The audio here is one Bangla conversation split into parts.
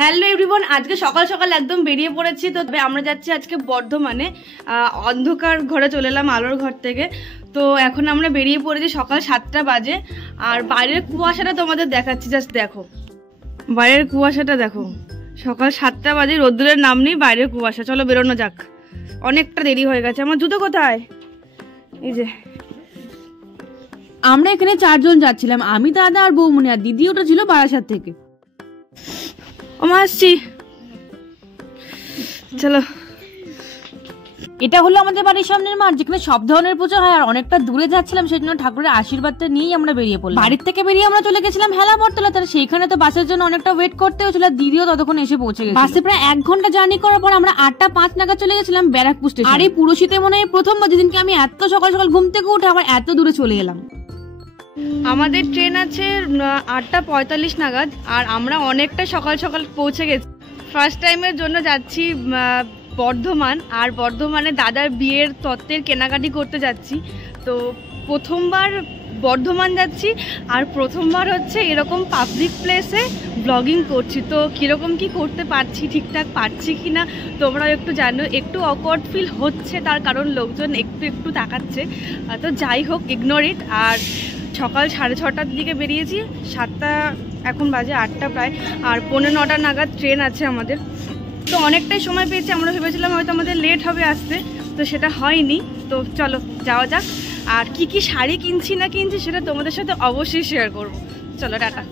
হ্যালো এভরিওয়ান, আজকে সকাল সকাল একদম বেরিয়ে পড়েছি। তো আমরা যাচ্ছি আজকে বর্ধমানে। অন্ধকার ঘরে চলে এলাম আলোর ঘর থেকে। তো এখন আমরা বেরিয়ে পড়েছি, সকাল 7টা বাজে। আর বাইরের কুয়াশাটা তোমাদের দেখাচ্ছি, জাস্ট দেখো বাইরের কুয়াশাটা দেখো। সকাল 7টা বাজে, রোদ্দুরের নাম নেই, বাইরের কুয়াশা। চলো বেরোনো যাক, অনেকটা দেরি হয়ে গেছে। আমার জুতো কোথায়? এই যে আমরা এখানে 4 জন যাচ্ছিলাম, আমি, দাদা আর বৌমনি, আর দিদি ওটা ছিল বারাসাত থেকে। আমার আসছি, চলো। এটা হলো আমাদের বাড়ির সামনের মাঠ, যেখানে সব ধরনের পুজো হয়। আর অনেকটা দূরে যাচ্ছিলাম, সেই জন্য ঠাকুরের আশীর্বাদটা নিয়েই আমরা বেরিয়ে পড়লাম। বাড়ির থেকে বেরিয়ে আমরা চলে গেছিলাম হেলা বটতলা। তার সেইখানে তো বাসের জন্য অনেকটা ওয়েট করতে হয়েছিল, দিদিও ততক্ষণ এসে পৌঁছে গেছে। বাসে প্রায় 1 ঘন্টা জার্নি করার পর আমরা 8টা 5 নাগাদ চলে গেছিলাম ব্যারাকপুর স্টেশন। আর এই পুরো শীতে মনে হয় প্রথমবার যেদিনকে আমি এত সকাল সকাল ঘুম থেকে উঠে আবার এত দূরে চলে এলাম। আমাদের ট্রেন আছে 8টা 45 নাগাদ, আর আমরা অনেকটা সকাল সকাল পৌঁছে গেছি। ফার্স্ট টাইমের জন্য যাচ্ছি বর্ধমান, আর বর্ধমানে দাদার বিয়ের তত্ত্বের কেনাকাটি করতে যাচ্ছি। তো প্রথমবার বর্ধমান যাচ্ছি, আর প্রথমবার হচ্ছে এরকম পাবলিক প্লেসে ব্লগিং করছি। তো কীরকম কি করতে পারছি, ঠিকঠাক পারছি কি না তোমরাও একটু জানো। একটু অকওয়ার্ড ফিল হচ্ছে, তার কারণ লোকজন একটু একটু তাকাচ্ছে। তো যাই হোক, ইগনোর ইট। আর সকাল 6:30টার দিকে বেরিয়েছি, 7টা এখন বাজে 8টা প্রায়, আর 9:45 নাগাদ ট্রেন আছে আমাদের। তো অনেকটাই সময় পেয়েছি। আমরা ভেবেছিলাম হয়তো আমাদের লেট হবে আসতে, তো সেটা হয়নি। তো চলো যাওয়া যাক। আর কি কি শাড়ি কিনছি না কিনছি সেটা তোমাদের সাথে অবশ্যই শেয়ার করবো। চলো টাটা।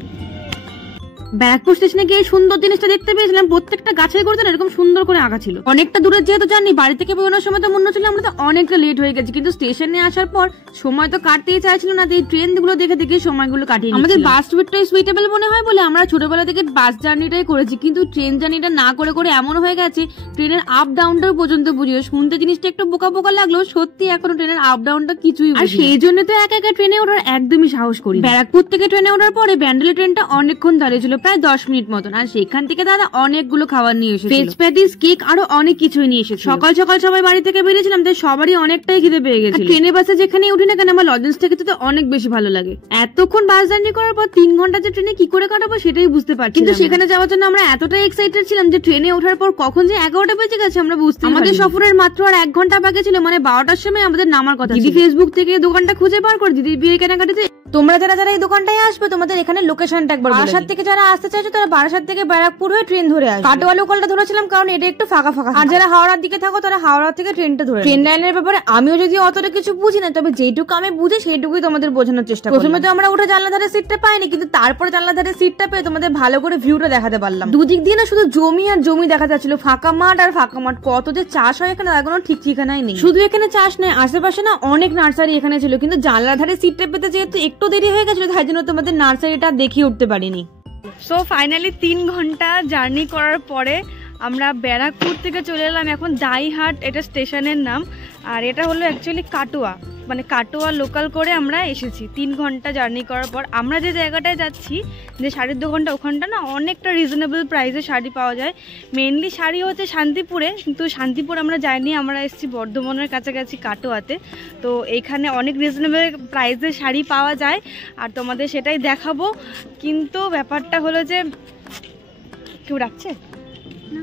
ব্যারাকপুর স্টেশনে গিয়ে সুন্দর জিনিসটা দেখতে পেয়েছিলাম, প্রত্যেকটা গাছের গোড়াতে এরকম সুন্দর করে আঁকা ছিল। অনেকটা দূরে যেহেতু জানি, বাড়ি থেকে বেরোনোর সময় তো মনে হচ্ছিল আমরা তো অনেকটা লেট হয়ে গেছি, কিন্তু স্টেশনে আসার পর সময় তো কাটতেই চাইছিল না। এই ট্রেন গুলো দেখে দেখে সময়গুলো কাটিয়ে আমাদের বাস ট্রিপটাই সুইটেবল মনে হয় বলে আমরা ছোটবেলা থেকে বাস জার্নিটাই করেছি, কিন্তু ট্রেন জার্নিটা না করে করে এমন হয়ে গেছে ট্রেনের আপ ডাউনটাও পর্যন্ত বুঝিও। শুনতে জিনিসটা একটু বোকা বোকা লাগলো, সত্যি এখনো ট্রেনের আপ ডাউনটা কিছুই। আর সেই জন্য তো একা একা ট্রেনে ওঠার একদমই সাহস করি। ব্যারাকপুর থেকে ট্রেনে ওঠার পরে ব্যান্ডেলে ট্রেনটা অনেকক্ষণ দাঁড়িয়েছিল, প্রায় 10 মিনিট মতন। আর সেখান থেকে দাদা অনেকগুলো খাবার নিয়ে এসেছিল, ভেজ প্যাটিস, কেক, আরো অনেক কিছুই নিয়ে এসেছিল। সকাল সকাল সবাই বাড়ি থেকে বেরিয়েছিলাম, তাই সবারই অনেকটাই খিদে পেয়ে গেছিল। ট্রেনে বাসে যেখানে উঠি না কেন আমার লজেন্স থেকে তো অনেক বেশি ভালো লাগে। এতক্ষণ বাস জার্নি করার পর 3 ঘন্টা যে ট্রেনে কি করে কাটাবো সেটাই বুঝতে পারছি। কিন্তু সেখানে যাওয়ার জন্য আমরা এতটাই এক্সাইটেড ছিলাম যে ট্রেনে ওঠার পর কখন যে 11টা বেজে গেছে আমরা বুঝতে। আমাদের সফরের মাত্র আর 1 ঘন্টা বাকি ছিল, মানে 12টার সময় আমাদের নামার কথা। দিদি ফেসবুক থেকে দোকানটা খুঁজে বার করে দিদির বিয়ে কেনাকাটিতে। তোমরা যারা যারা এই দোকানটায় আসবে, তোমাদের এখানে লোকেশনটা একবার বারাসাত থেকে যারা আসতে চাইছো তারা বারাসাত থেকে ব্যারাকপুর হয়ে ট্রেন ধরে আসবে। কাটোয়া লোকালটা ধরেছিলাম কারণ এটা একটু ফাঁকা ফাঁকা। আর যারা হাওড়ার দিকে থাকো তারা হাওড়া থেকে ট্রেনটা ধরে। ট্রেন লাইনের ব্যাপারে আমিও যদি অতটা কিছু বুঝি না, তবে যেটুকু আমি বুঝি সেইটুকুই তোমাদের বোঝানোর চেষ্টা করি। প্রথমে তো আমরা উঠে জানলা ধারে সিটটা পাইনি, কিন্তু তারপরে জানলা ধারে সিটটা পেয়ে তোমাদের ভালো করে ভিউটা দেখাতে পারলাম। দুদিক দিয়ে না শুধু জমি আর জমি দেখা যাচ্ছিল, ফাঁকা মাঠ আর ফাঁকা মাঠ। কত যে চাষ হয় এখানে তার কোনো ঠিক ঠিকানাই নেই। শুধু এখানে চাষ নয়, আশেপাশে না অনেক নার্সারি এখানে ছিল, কিন্তু জানলা ধারে সিটটা পেতে যেহেতু একটু দেরি হয়ে গেছিল, তাই জন্য তোমাদের নার্সারিটা দেখিয়ে উঠতে পারিনি। সো ফাইনালি 3 ঘন্টা জার্নি করার পরে আমরা ব্যারাকপুর থেকে চলে এলাম এখন দাইহাট, এটা স্টেশনের নাম। আর এটা হলো অ্যাকচুয়ালি কাটোয়া, মানে কাটোয়া লোকাল করে আমরা এসেছি 3 ঘন্টা জার্নি করার পর। আমরা যে জায়গাটায় যাচ্ছি, যে শাড়ির দোকানটা, ওখানটা না অনেকটা রিজনেবল প্রাইসে শাড়ি পাওয়া যায়। মেনলি শাড়ি হচ্ছে শান্তিপুরে, কিন্তু শান্তিপুর আমরা যাইনি, আমরা এসেছি বর্ধমানের কাছাকাছি কাটোয়াতে। তো এইখানে অনেক রিজনেবল প্রাইসে শাড়ি পাওয়া যায়, আর তোমাদের সেটাই দেখাবো। কিন্তু ব্যাপারটা হলো যে কেউ ডাকছে না,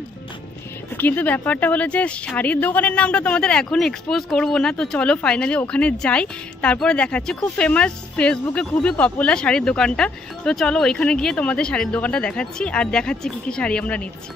কিন্তু ব্যাপারটা হলো যে শাড়ির দোকানের নামটা তোমাদের এখন এক্সপোজ করব না। তো চলো ফাইনালি ওখানে যাই, তারপরে দেখাচ্ছি। খুব ফেমাস, ফেসবুকে খুবই পপুলার শাড়ির দোকানটা। তো চলো ওইখানে গিয়ে তোমাদের শাড়ির দোকানটা দেখাচ্ছি, আর দেখাচ্ছি কি কি শাড়ি আমরা নিচ্ছি।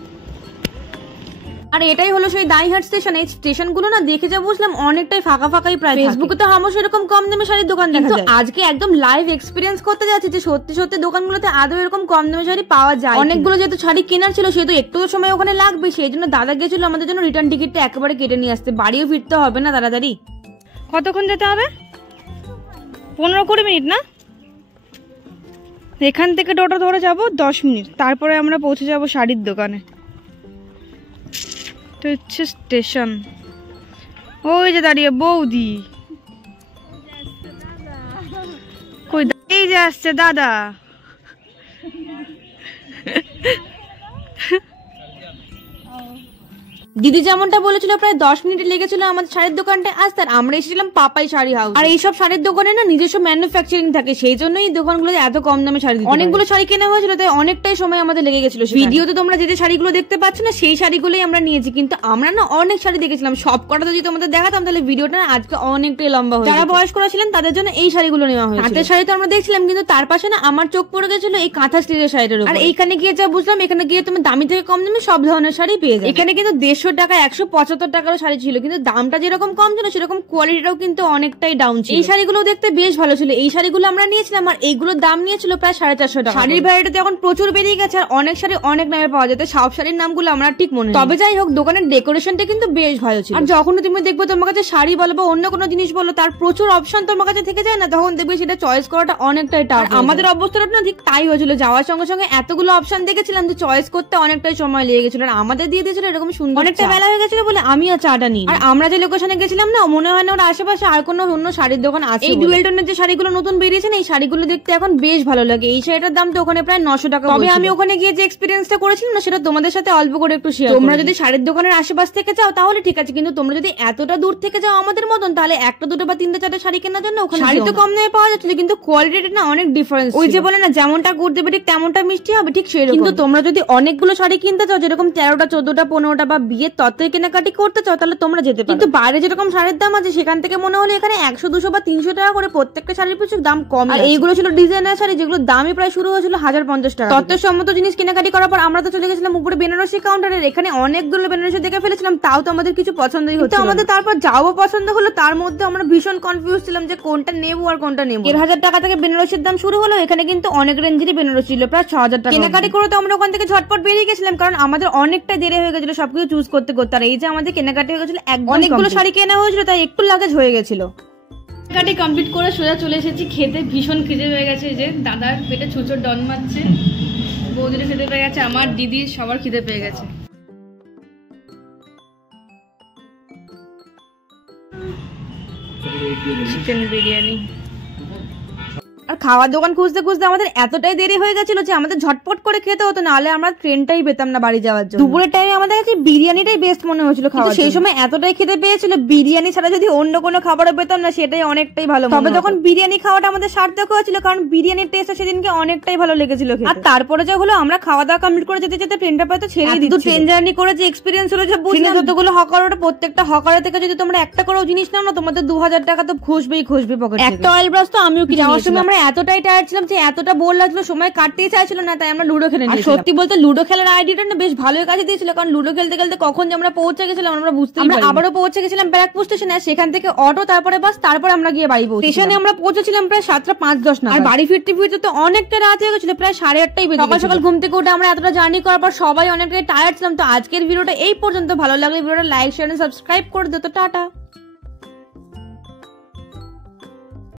আর এটাই হলো সেই দাইহাট স্টেশন। এই স্টেশন গুলো না দেখে যা বুঝলাম অনেকটাই ফাঁকা ফাঁকাই প্রায়। ফেসবুকে তো হামস এরকম কম দামে শাড়ির দোকান দেখা যায়, আজকে একদম লাইভ এক্সপিরিয়েন্স করতে যাচ্ছি যে সত্যি সত্যি দোকানগুলোতে আদৌ এরকম কম দামে শাড়ি পাওয়া যায়। অনেকগুলো যেহেতু শাড়ি কেনার ছিল, সেহেতু একটু সময় ওখানে লাগবে, সেই জন্য দাদা গেছিল আমাদের জন্য রিটার্ন টিকিটটা একেবারে কেটে নিয়ে আসতে। বাড়িও ফিরতে হবে না তাড়াতাড়ি। কতক্ষণ যেতে হবে? 15-20 মিনিট না? এখান থেকে টোটো ধরে যাব 10 মিনিট, তারপরে আমরা পৌঁছে যাব শাড়ির দোকানে। তো হচ্ছে স্টেশন, ওই যে দাঁড়িয়ে বৌদি, কই এই যে আসছে দাদা। দিদি যেমনটা বলেছিল প্রায় 10 মিনিট লেগেছিল আমাদের শাড়ির দোকানটা আসতে, আর আমরা এসেছিলাম পাপাই শাড়ি হাউস। আর এইসব শাড়ির দোকানে না নিজস্ব ম্যানুফ্যাকচারিং থাকে, সেই জন্যই দোকানগুলোতে এত কম দামে শাড়ি দিতে। অনেকগুলো শাড়ি কেনা হয়েছিল, তাই অনেকটাই সময় আমাদের লেগে গেছিল। ভিডিওতে তোমরা যে শাড়িগুলো দেখতে পাচ্ছ না সেই শাড়িগুলোই আমরা নিয়েছি, কিন্তু আমরা না অনেক শাড়ি দেখেছিলাম, সব কটা যদি তোমাদের দেখাতাম তাহলে ভিডিওটা আজকে অনেকটাই লম্বা হয়ে যেত। যারা বয়স্করা ছিলেন তাদের জন্য এই শাড়িগুলো নেওয়া হয়েছে। হাতের শাড়ি তো আমরা দেখছিলাম, কিন্তু তার পাশে না আমার চোখ পড়ে গেছিল এই কাঁথা স্টিলের শাড়িটার উপর। আর এইখানে গিয়ে যা বুঝলাম, এখানে গিয়ে তুমি দামি থেকে কম দামে সব ধরনের শাড়ি পেয়ে যাবে। এখানে কিন্তু 150 টাকা 175 টাকারও শাড়ি ছিল, কিন্তু দামটা যেরকম কম ছিল সেরকম কোয়ালিটিটাও কিন্তু অনেকটাই ডাউন ছিল। এই শাড়িগুলো দেখতে বেশ ভালো ছিল, এই শাড়িগুলো আমরা নিয়েছিলাম, আর এইগুলোর দাম নিয়েছিল প্রায় 450 টাকা। শাড়ির ভ্যারাইটি এখন প্রচুর বেরিয়ে গেছে, আর অনেক শাড়ি অনেক নামে পাওয়া যেত, সব শাড়ির নামগুলো আমরা ঠিক মনে নেই। তবে যাই হোক, দোকানের ডেকোরেশনটা কিন্তু বেশ ভালো ছিল। আর যখন তুমি দেখবে তোমার কাছে শাড়ি বলো বা অন্য কোনো জিনিস বলো, তার প্রচুর অপশন তোমার কাছে থেকে যায় না, তখন দেখবে সেটা চয়েস করাটা অনেকটাই টাফ। আমাদের অবস্থাটা না ঠিক তাই হয়েছিল, যাওয়ার সঙ্গে সঙ্গে এতগুলো অপশন দেখেছিলাম যে চয়েস করতে অনেকটাই সময় লেগে গেছিল। আর আমাদের দিয়ে দিয়েছিল এরকম সুন্দর, অনেকটা বেলা হয়ে গেছিল বলে আমি আর চাটা নিই। আর আমরা যে লোকেশনে গেছিলাম না, মনে হয় না ওর আশেপাশে আর কোনো অন্য শাড়ির দোকান আছে। এই ডুয়েল টোনের যে শাড়িগুলো নতুন বেরিয়েছে না, এই শাড়িগুলো দেখতে এখন বেশ ভালো লাগে। এই শাড়িটার দাম তো ওখানে প্রায় 900 টাকা। তবে আমি ওখানে গিয়ে যে এক্সপিরিয়েন্সটা করেছিলাম না, সেটা তোমাদের সাথে অল্প করে একটু শেয়ার। তোমরা যদি শাড়ির দোকানের আশেপাশ থেকে যাও তাহলে ঠিক আছে, কিন্তু তোমরা যদি এতটা দূর থেকে যাও আমাদের মতন, তাহলে একটা দুটো বা তিনটে চারটে শাড়ি কেনার জন্য ওখানে শাড়ি তো কম দামে পাওয়া যাচ্ছিল, কিন্তু কোয়ালিটিটা না অনেক ডিফারেন্স। ওই যে বলে না, যেমনটা গুড় দেবে ঠিক তেমনটা মিষ্টি হবে, ঠিক সেরকম। কিন্তু তোমরা যদি অনেকগুলো শাড়ি কিনতে চাও, যেরকম 13টা 14টা 15টা বা বিয়ের তত্ত্বের কেনাকাটি করতে চাও, তাহলে তোমরা যেতে পারো। কিন্তু বাইরে যেরকম শাড়ির দাম আছে, সেখান থেকে মনে হলো এখানে 100 200 বা 300 টাকা করে প্রত্যেকটা শাড়ির পিছু দাম কম। আর এইগুলো ছিল ডিজাইনার শাড়ি, যেগুলো দামই প্রায় শুরু হয়েছিল 1050 টাকা। তত্ত্বের সম্মত জিনিস কেনাকাটি করার পর আমরা তো চলে গেছিলাম উপরে বেনারসি কাউন্টারের। এখানে অনেকগুলো বেনারসি দেখে ফেলেছিলাম, তাও তো আমাদের কিছু পছন্দই হতো। আমাদের তারপর যাও পছন্দ হলো, তার মধ্যে আমরা ভীষণ কনফিউজ ছিলাম যে কোনটা নেবো আর কোনটা নেবো। 1000 টাকা থেকে বেনারসির দাম শুরু হলো, এখানে কিন্তু অনেক রেঞ্জেরই বেনারসি ছিল, প্রায় 6000 টাকা। কেনাকাটি করে তো আমরা ওখান থেকে ঝটপট বেরিয়ে গেছিলাম, কারণ আমাদের অনেকটা দেরি হয়ে গেছিল সবকিছু চুজ করতে করতে। আর এই যে আমাদের কেনাকাটি হয়ে গেছিল, অনেকগুলো শাড়ি কেনা হয়েছিল, তাই একটু লাগেজ হয়ে গেছিল। কেনাকাটি কমপ্লিট করে সোজা চলে এসেছি খেতে। ভীষণ খিদে হয়ে গেছে, যে দাদার পেটে ছুঁচোর ডন মারছে, বৌদির খিদে পেয়ে গেছে, আমার দিদি সবার খিদে পেয়ে গেছে। চিকেন বিরিয়ানি। আর খাওয়ার দোকান খুঁজতে খুঁজতে আমাদের এতটাই দেরি হয়ে গেছিল যে আমাদের ঝটপট করে খেতে হতো, নাহলে আমরা ট্রেনটাই পেতাম না বাড়ি যাওয়ার জন্য। দুপুরের টাইমে আমাদের কাছে বিরিয়ানিটাই বেস্ট মনে হয়েছিল খাওয়া। সেই সময় এতটাই খেতে পেয়েছিল, বিরিয়ানি ছাড়া যদি অন্য কোনো খাবারও পেতাম না, সেটাই অনেকটাই ভালো। তবে তখন বিরিয়ানি খাওয়াটা আমাদের সার্থক হয়েছিল, কারণ বিরিয়ানির টেস্টটা সেদিনকে অনেকটাই ভালো লেগেছিল। আর তারপরে যা হলো, আমরা খাওয়া দাওয়া কমপ্লিট করে যেতে যেতে ট্রেনটা প্রায় তো ছেড়েই দিচ্ছিল। ট্রেন জার্নি করে যে এক্সপিরিয়েন্স হলো, যে বুঝলাম যতগুলো হকার, ওটা প্রত্যেকটা হকারের থেকে যদি তোমরা একটা করেও জিনিস নাও না, তোমাদের 2000 টাকা তো খুশবেই পকেট। একটা অয়েল ব্রাশ তো আমিও কিনে নিয়েছিলাম। আমরা এতটাই টায়ার্ড ছিলাম যে এতটা বোর লাগছিল, সময় কাটতেই চাইছিল না, তাই আমরা লুডো খেলে নিয়েছিলাম। সত্যি বলতে লুডো খেলার আইডিয়াটা না বেশ ভালোই কাজে দিয়েছিল, কারণ লুডো খেলতে খেলতে কখন যে আমরা পৌঁছে গেছিলাম আমরা বুঝতে পারিনি। আমরা আবারও পৌঁছে গেছিলাম ব্যারাকপুর স্টেশনে, সেখান থেকে অটো, তারপরে বাস, তারপরে আমরা গিয়ে বাড়ি পৌঁছে। স্টেশনে আমরা পৌঁছেছিলাম প্রায় 7টা 5-10 না, আর বাড়ি ফিরতে ফিরতে তো অনেকটা রাত হয়ে গেছিল, প্রায় 8:30টাই বেজে। সকাল সকাল ঘুম থেকে উঠে আমরা এতটা জার্নি করার পর সবাই অনেকটাই টায়ার্ড ছিলাম। তো আজকের ভিডিওটা এই পর্যন্ত। ভালো লাগলে ভিডিওটা লাইক শেয়ার এন্ড সাবস্ক্রাইব করে দিও। তো টাটা।